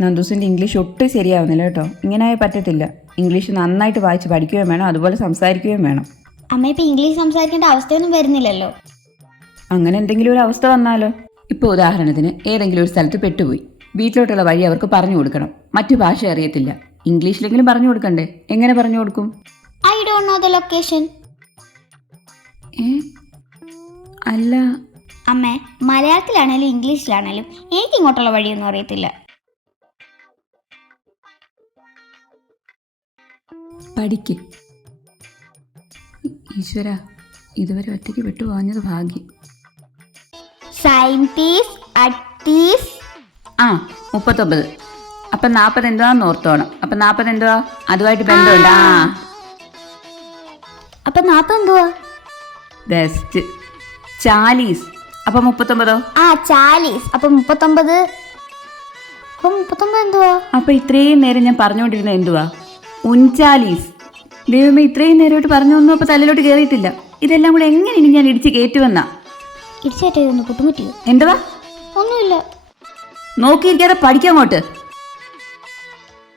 നന്ദൂസിന്റെ English ഒട്ടും ശരിയാവുന്നില്ല കേട്ടോ. ഇങ്ങനെയായി പറ്റത്തില്ല. ഇംഗ്ലീഷ് നന്നായിട്ട് വായിച്ച് പഠിക്കുകയും വേണം അതുപോലെ സംസാരിക്കുകയും വേണം. അമ്മ ഇപ്പൊ ഇംഗ്ലീഷ് സംസാരിക്കേണ്ട അവസ്ഥയൊന്നും വരുന്നില്ലല്ലോ. അങ്ങനെ എന്തെങ്കിലും ഒരു അവസ്ഥ വന്നാലോ? ഇപ്പോൾ ഉദാഹരണത്തിന് ഏതെങ്കിലും ഒരു സ്ഥലത്ത് പെട്ടുപോയി. വീട്ടിലോട്ടുള്ള വഴി അവർക്ക് പറഞ്ഞു കൊടുക്കണം. മറ്റു ഭാഷ അറിയത്തില്ല. ഇംഗ്ലീഷിലെങ്കിലും പറഞ്ഞു കൊടുക്കണ്ടേ? എങ്ങനെ പറഞ്ഞു കൊടുക്കും? I don't know the location അല്ല. അമ്മേ മലയാളത്തിലാണേലും ഇംഗ്ലീഷിലാണേലും എനിക്ക് ഇങ്ങോട്ടുള്ള വഴിയൊന്നും അറിയത്തില്ല. പഠിക്ക്. ഈശ്വര ഇതുവരെ ഒറ്റയ്ക്ക് വിട്ടുപോകാഞ്ഞത് ഭാഗ്യം. സയന്റീസ് അറ്റീസ് ആ മുപ്പത്തൊമ്പത്. അപ്പം നാൽപ്പത് എന്തുവാന്ന് ഓർത്തോണം. അപ്പം നാൽപ്പത് എന്തുവാ? അതുമായിട്ട് ബന്ധമുണ്ട്. ആ. അപ്പൊ നാൽപ്പത് എന്തുവാ? ബെസ്റ്റ് ചാലീസ്. അപ്പൊ മുപ്പത്തൊമ്പതോ? ആ ചാലീസ്. അപ്പൊ മുപ്പത്തൊമ്പത്. അപ്പൊ മുപ്പത്തൊമ്പത് എന്തുവാ? അപ്പൊ ഇത്രയും നേരം ഞാൻ പറഞ്ഞുകൊണ്ടിരുന്നത് എന്തുവാ? ഉൻചാലീസ് ദൈവമേ ഇത്രയും നേരമായിട്ട് പറഞ്ഞു ഒന്നും അപ്പോൾ തലയിലോട്ട് കയറിയിട്ടില്ല ഇതെല്ലാം കൂടെ എങ്ങനെ ഇനി ഞാൻ ഇടിച്ച് കയറ്റുമെന്നാ? വന്ന പുട്ടുമുറ്റിയോ എന്തുവാ? ഒന്നുമില്ല. നോക്കിയിരിക്കാതെ പഠിക്കാൻ അങ്ങോട്ട്.